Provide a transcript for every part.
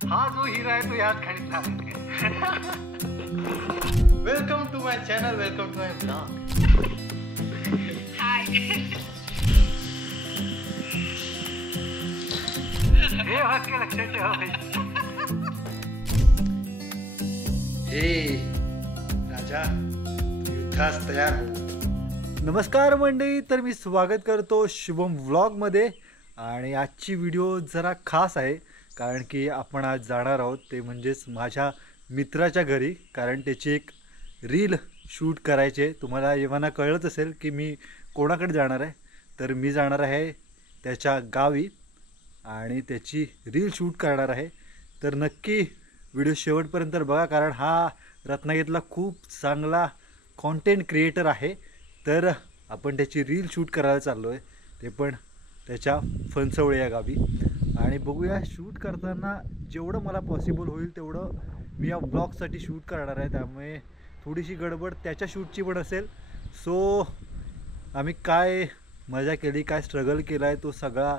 हा जो हिरा आहे तो याच खाणीतला आहे. Welcome to my channel, welcome to my blog. Hi. हे वाक्य लक्षात ठेवा पाहिजे. हे राजा, युद्धास तयार हो. नमस्कार मंडळी, तर मी स्वागत करतो शुभम व्लॉगमध्ये. आणि आजची व्हिडिओ जरा खास आहे, कारण की आपण आज जाणार आहोत ते म्हणजेच माझ्या मित्राच्या घरी. कारण त्याची एक रील शूट करायचे. तुम्हाला येवाना कळलंच असेल की मी कोणाकडे जाणार आहे. तर मी जाणार आहे त्याच्या गावी आणि त्याची रील शूट करणार आहे. तर नक्की व्हिडिओ शेवटपर्यंत बघा, कारण हा रत्नागिरीतला खूप चांगला कॉन्टेंट क्रिएटर आहे. तर आपण त्याची रील शूट करायला चाललो आहे, ते पण त्याच्या फणसवळे या गावी. आणि बघूया, शूट करताना जेवढं मला पॉसिबल होईल तेवढं मी या ब्लॉगसाठी शूट करणार आहे. त्यामुळे थोडीशी गडबड त्याच्या शूटची पण असेल. सो आम्ही काय मजा केली, काय स्ट्रगल केला आहे, तो सगळा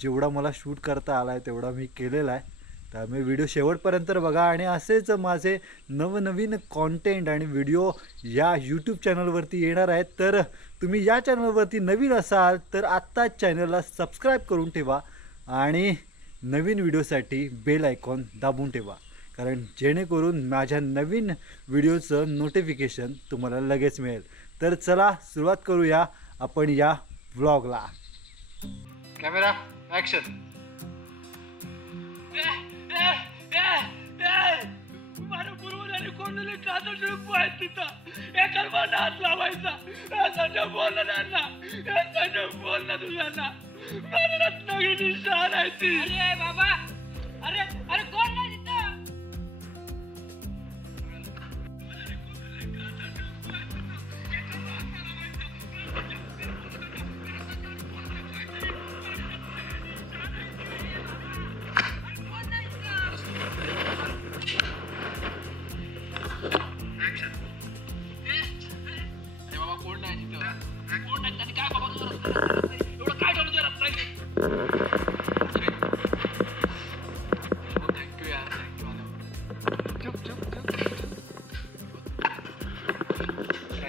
जेवढा मला शूट करता आला आहे तेवढा मी केलेला आहे. त्यामुळे व्हिडिओ शेवटपर्यंत बघा. आणि असेच माझे नवनवीन कॉन्टेंट आणि व्हिडिओ या यूट्यूब चॅनलवरती येणार आहेत. तर तुम्ही या चॅनलवरती नवीन असाल तर आत्ताच चॅनलला सबस्क्राईब करून ठेवा आणि नवीन व्हिडिओसाठी बेल आयकॉन दाबून ठेवा, कारण जेणेकरून माझ्या नवीन व्हिडिओचं नोटिफिकेशन तुम्हाला लगेच मिळेल. तर चला सुरुवात करूया आपण या व्लॉगला. Camera action. माझ्या पूर्वजांनी कोणतरी काचा शिळून पोहायचं तिथं एकाच मला हात लावायचा. संजय बोलला त्यांना, संजय बोलला तुझ्यांना. माझ्या रत्नागिरीची शान आहे ती. अरे बाबा, अरे अरे कोण नाही तिथं.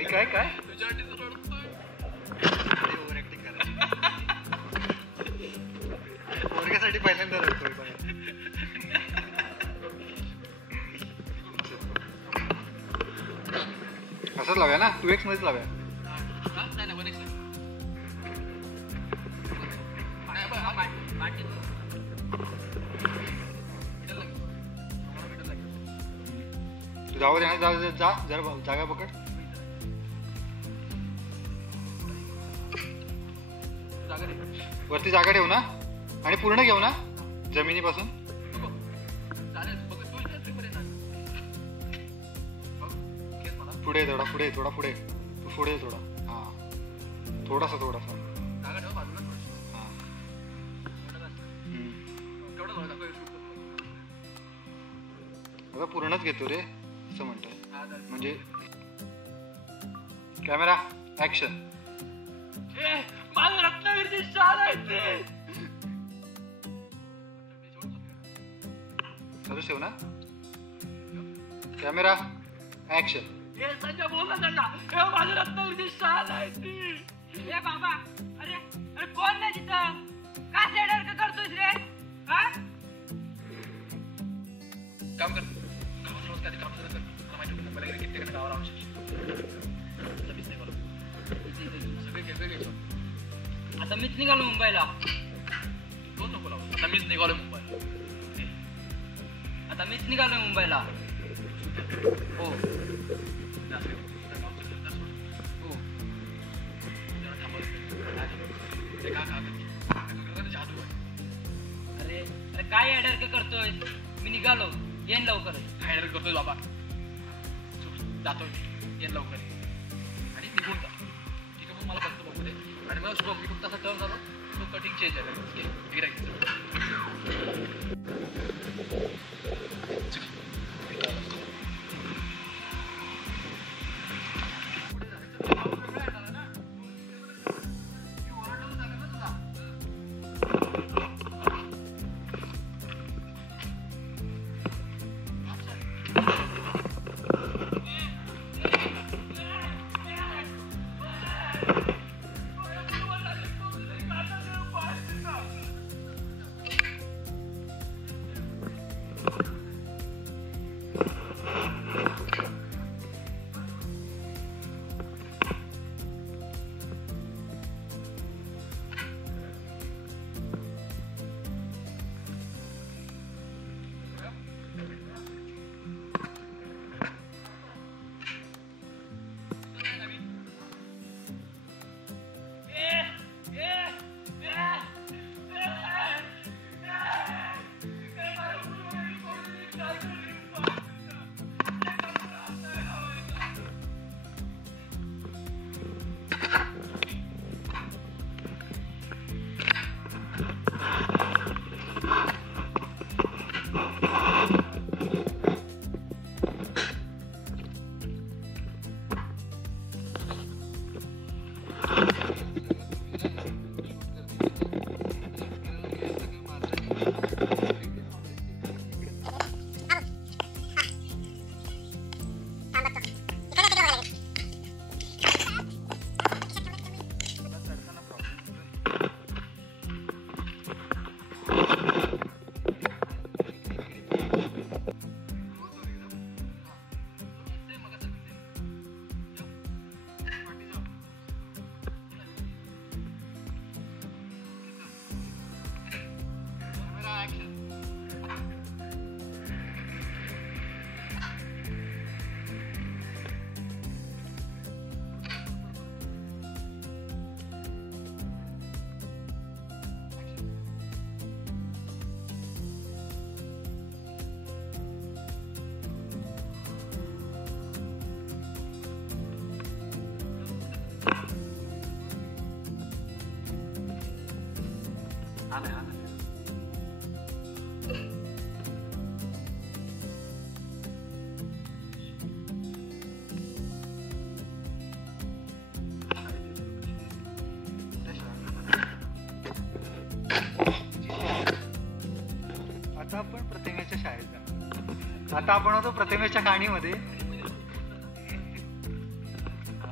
काय काय पोरग्यासाठी पहिल्यांदा रडतोय. असंच लाव्या ना, 2x मध्येच लाव्या. जाऊ दे ना, जा जरा जागा पकड. वरती जागा ठेवू ना आणि पूर्ण घेऊ ना जमिनीपासून. पुढे थोडा, पुढे थोडा, पुढे पुढे थोडा. हा, थोडासा थोडासा. आता पूर्णच घेतो रे असं म्हणतोय. म्हणजे कॅमेरा ऍक्शन. माझं रत्नागिरीची शान आहे ती. चालू ठेव ना. Camera action. हे संजय बोलला त्यांना, हे माझं रत्नागिरीची शान आहे ती. हे बाबा, अरे अरे कोण नाही तिथं. का सेडर का करतोस रे. हा काम कर. रोज कधी काम करत मला माहिती होतं मुंबईला गेले किती गावाला आवश्यक मीच नाही बोलत. सगळे घ्यायचो. आता मीच निघालो मुंबईला. दोन नको लावू. आता मीच निघालो मुंबईला. आता मीच निघालो मुंबईला. हो हो. जादू आहे. अरे अरे काय अडर करतोय. मी निघालो, येईन लवकर. काय करतोय बाबा. जातोय येईन लवकर आणि निघून जा. ठीक आहे, मग मला फक्त बघू दे. आणि मला शुभम मी फक्त असं टर्न झालो तो कटिंग चेंज आहे. आता आपण प्रतिमेच्या शाळेत जाऊ. आता आपण होतो प्रतिमेच्या खाणीमध्ये.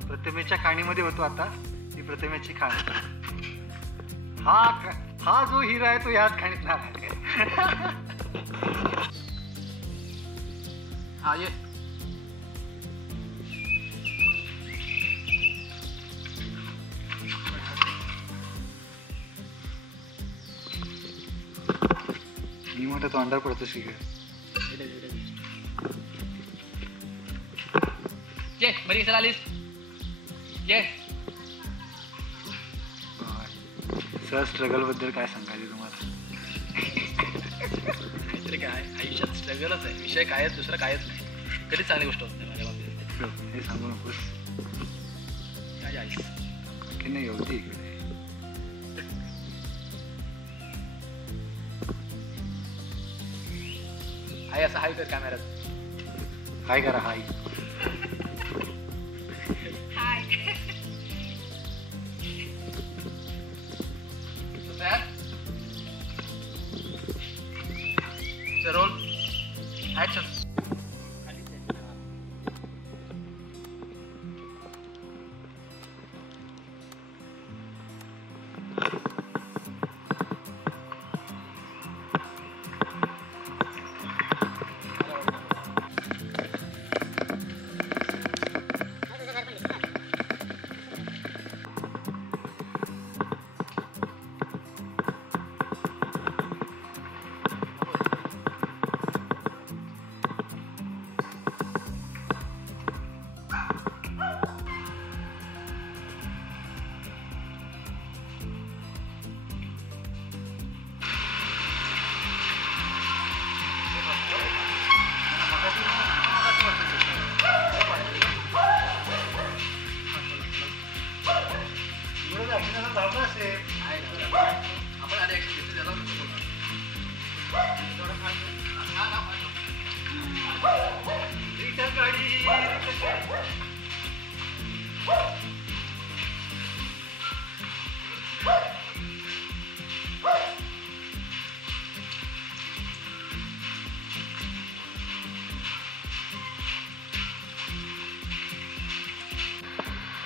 प्रतिमेच्या खाणीमध्ये होतो आता. ही प्रतिमेची खाण. हा जो हिरा आहे तो याच खाणीत आहे. हा ये. मी म्हणतो तो अंडर पडतो शिके. ये बरी कशाला आलीस? ये. सर स्ट्रगल बद्दल काय सांगायचे तुम्हाला? काहीतरी काय आयुष्यात स्ट्रगलच आहे. विषय कायच दुसरं कायच नाही. कधीच चांगली गोष्ट होत नाही माझ्या बाबतीत. हे सांगू नकोस. काय आईस की नाही होती इकडे. हाय असं हाय कर कॅमेऱ्यात. हाय करा हाय. Roll action.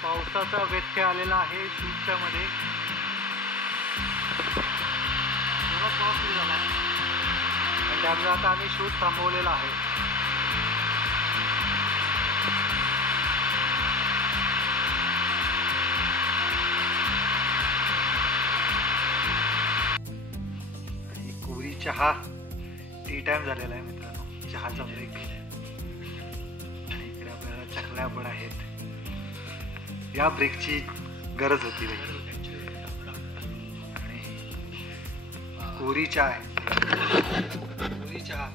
पावसाचा व्यत्यय आलेला आहे शूटच्या मध्ये. पाऊस सुरू झाला. त्यामुळे आता आम्ही शूट थांबवलेला आहे. आणि कोरी चहा टी टाइम झालेला आहे मित्रांनो, चहाचा ब्रेक. आणि इकडे आपल्याला चकल्या पण आहेत. या ब्रेकची गरज होती रे. आणि कोरी चहा आहे, कोरी चहा.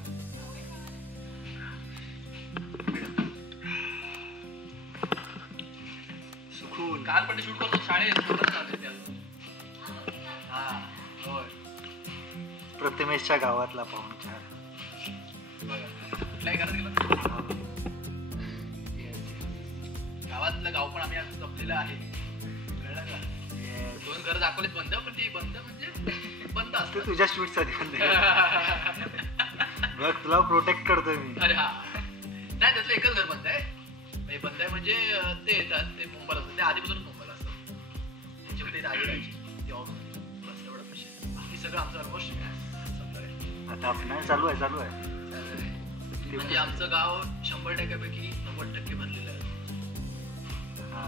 सुकून. काल पण शूट करतो शाळेत. हा होय. प्रथमेशच्या गावातला पाहुणचार. कुठल्याही घरात गेलं गावातलं गाव पण आम्ही आज जपलेलं आहे. कळलं का? 2 घरं दाखवलीत बंद, पण ती बंद म्हणजे बंद ते असतं. तुझ्या शूट साठी बघ, तुला प्रोटेक्ट करतोय मी. अरे हा नाही, त्यातलं एकच घर बंद आहे. म्हणजे बंद आहे म्हणजे ते येतात, ते मुंबईला असतात, ते आधीपासूनच मुंबईला असतात. त्यांच्याकडे आधी राहायची ती ऑफिस, बस एवढं पैसे. बाकी सगळं आमचं ऑलमोस्ट संपलं. आता आपण चालू आहे. म्हणजे आमचं गाव 100% पैकी 90% भरलेलं आहे. हा,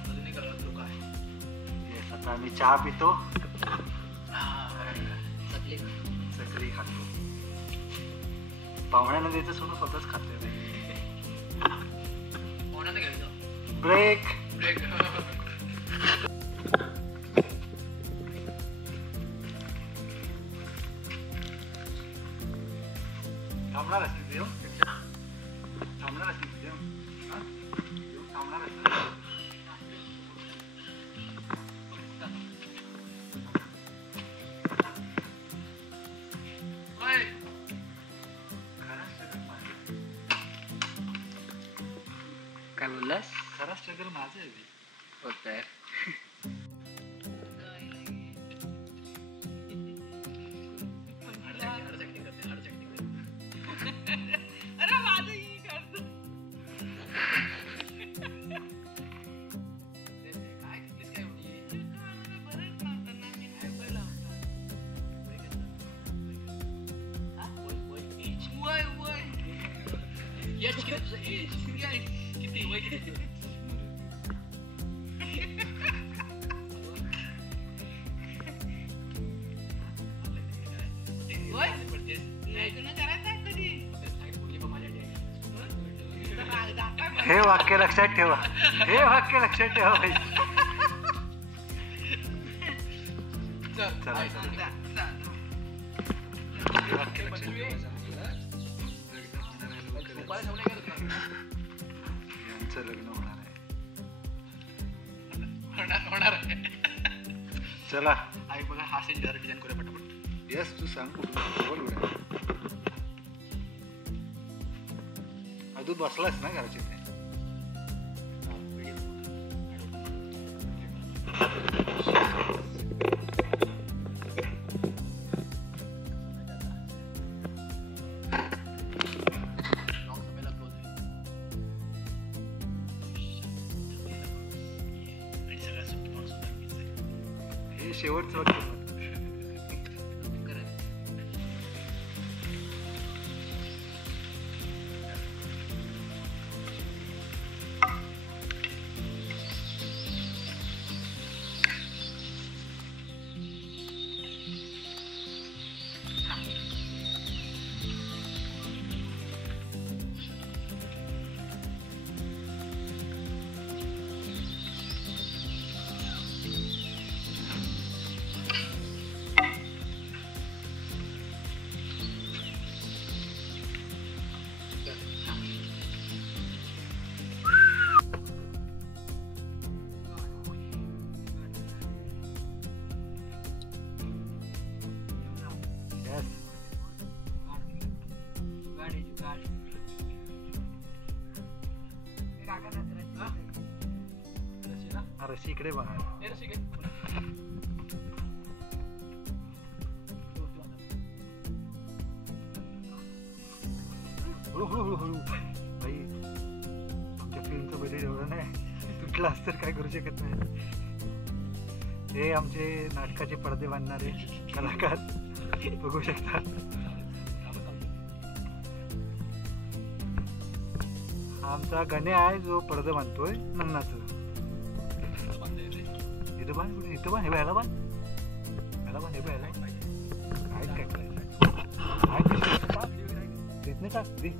अजूनही गावात लोक आहे. येस. आता आम्ही चहा पितो, चकली खातो. पाहुण्यांना द्यायचं सोडून स्वतःच खातोय. कोणाला घ्यायचं ब्रेक. ब्रेक. थांबणार असतील देव, थांबणार असतील देव, थांबणार असतील. काय बोललास? खरा स्ट्रगल माझं आहे. होत आहे. किती वय किती? हे वाक्य लक्षात ठेवा, हे वाक्य लक्षात ठेवा भाई. चला हे वाक्य लक्षात ठेवा. यांचं लग्न होणार आहे. चला आई बघा, हा सीन जरा डिझाईन करूया पटापट. येस, तू सांग. बोल. तू बसलास ना घराच्या इथे? हे शेवटचं वाक्य. रशी इकडे बघा. हळूहळू भाई, आमच्या फिल्मचं बजेट एवढं नाही, तुटलास तर काय करू शकत नाही. हे आमचे नाटकाचे पडदे बांधणारे कलाकार बघू शकतात. आमचा गण्या आहे जो पडदं बांधतोय नन्नाचं. इथं बांध कुठे इथं बांध हे ह्याला बांध ह्याला बांध हे ह्याला काय काय देत नाही टाक दे.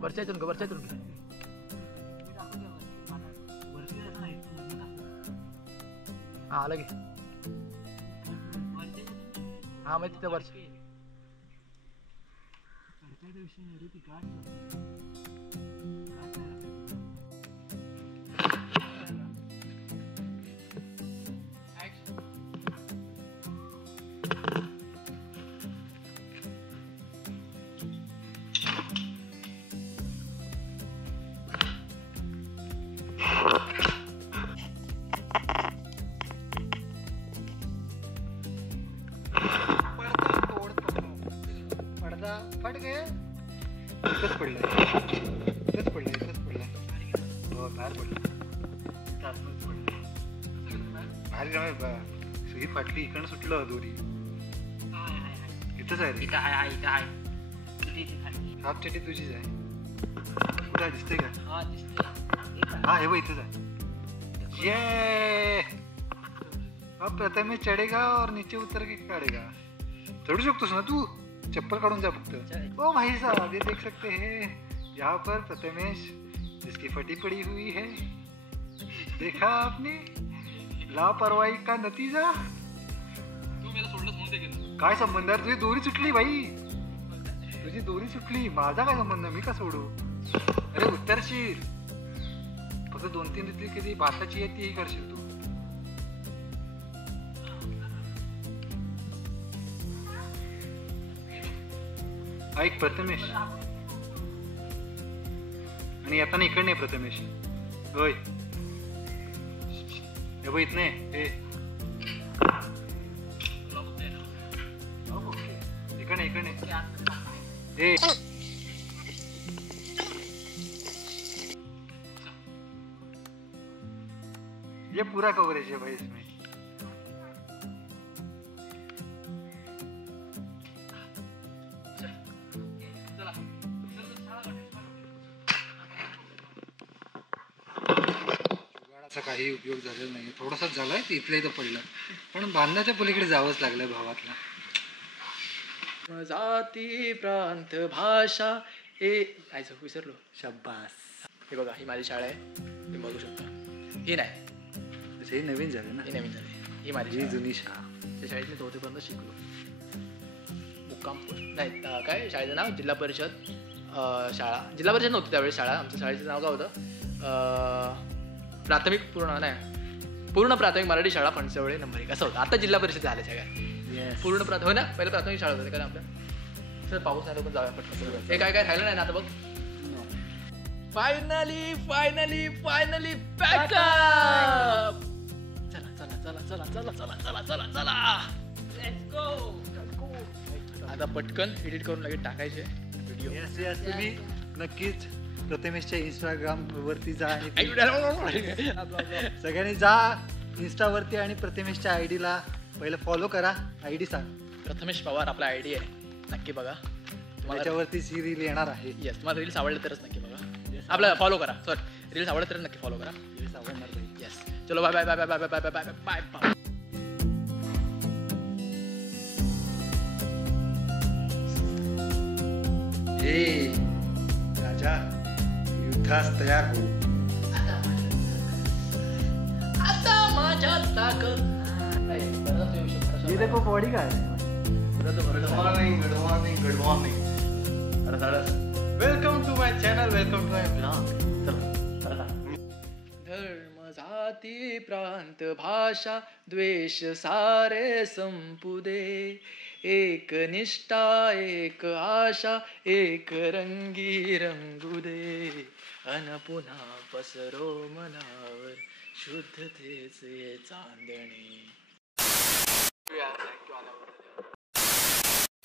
वरच्या वरच्यातून हा आलं की हा मग तिथं वरच्या फट गया इथंच पडलं इथंच पडलं इथंच पडलं हो बाहेर पडलं बाहेर सुई फाटली इकडनं सुटलं दोरी इथंच आहे रे. हाफ चटी तुझीच आहे कुठं दिसते का हा हे बघ इथंच आहे. ये अब प्रथम चढेगा और नीचे उतर के काढेगा. चढू शकतोस ना तू चप्पल काढून जा फक्त. ओ भाई साहब ये देख सकते हैं यहाँ पर प्रथमेश जिसकी फटी पड़ी हुई है. देखा आपने लापरवाही का नतीजा. तू मला सोडलंस म्हणून ते केलं. काय संबंध आहे तुझी दोरी सुटली भाई तुझी दोरी सुटली माझा काय संबंध मी का सोडू. अरे उत्तरशील फक्त 2-3 रितली किती भाताची आहे ती करशील तू. ऐक प्रथमेश आणि येताना इकडे नाही प्रथमेश होय हे बघ इथं हे इकडे इकडे हे ये पूरा कवरेज है भाई इसमें. काही उपयोग झालेला नाही थोडासाच झालाय ते इथल्या इथं पडलं पण बांधण्याच्या पलीकडे जावंच लागलं भावातला. जाती प्रांत भाषा हे आयचं विसरलो. शाब्बास. हे बघा ही माझी शाळा आहे तुम्ही बघू शकता. ही नाही हे नवीन झाले ना ही नवीन झाली ही माझी जुनी शाळा. त्या शाळेत मी 4थी पर्यंत शिकलो. मुक्कामपूर नाही काय शाळेचं नाव जिल्हा परिषद शाळा. जिल्हा परिषद नव्हती त्यावेळेस शाळा. आमच्या शाळेचं नाव काय होतं प्राथमिक पूर्ण प्राथमिक मराठी शाळा फणसवळे नंबर 1 असं होतं. आता जिल्हा परिषद झाल्या सगळ्या पूर्ण हो ना. पहिलं प्राथमिक शाळा होती कारण आपल्या सर पाऊस नाही पण जाऊया पटकन. हे काय काय राहिलं नाही ना आता बघ. Finally finally finally pack up. चला चला चला चला चला चला चला चला चला लेट्स गो. आता पटकन एडिट करून लगेच टाकायचे व्हिडिओ. यस तुम्ही नक्कीच प्रथमेशच्या इंस्टाग्राम वरती जा आणि सगळ्यांनी जा इंस्टावरती आणि प्रथमेशच्या आयडी ला पहिलं फॉलो करा. आयडी सांग. प्रथमेश पवार आपला आयडी आहे नक्की बघा. त्याच्यावरती सी रील येणार आहे. येस तुम्हाला रील्स आवडले तरच नक्की बघा. आपला फॉलो करा. सॉरी रील्स आवडले तर नक्की फॉलो करा. रील्स आवडणार नाही. येस चलो bye bye bye bye bye bye bye bye bye. हे राजा युद्धास तयार हो. आता माझ्या ताकद ये देखो बॉडी काय good morning welcome to my channel welcome to my blog. धर्म जाती प्रांत भाषा द्वेष सारे संपू दे. एक निष्ठा एक आशा एक रंगी रंगू दे. अन पुन्हा पसरो मनावर शुद्धतेचे चांदणे.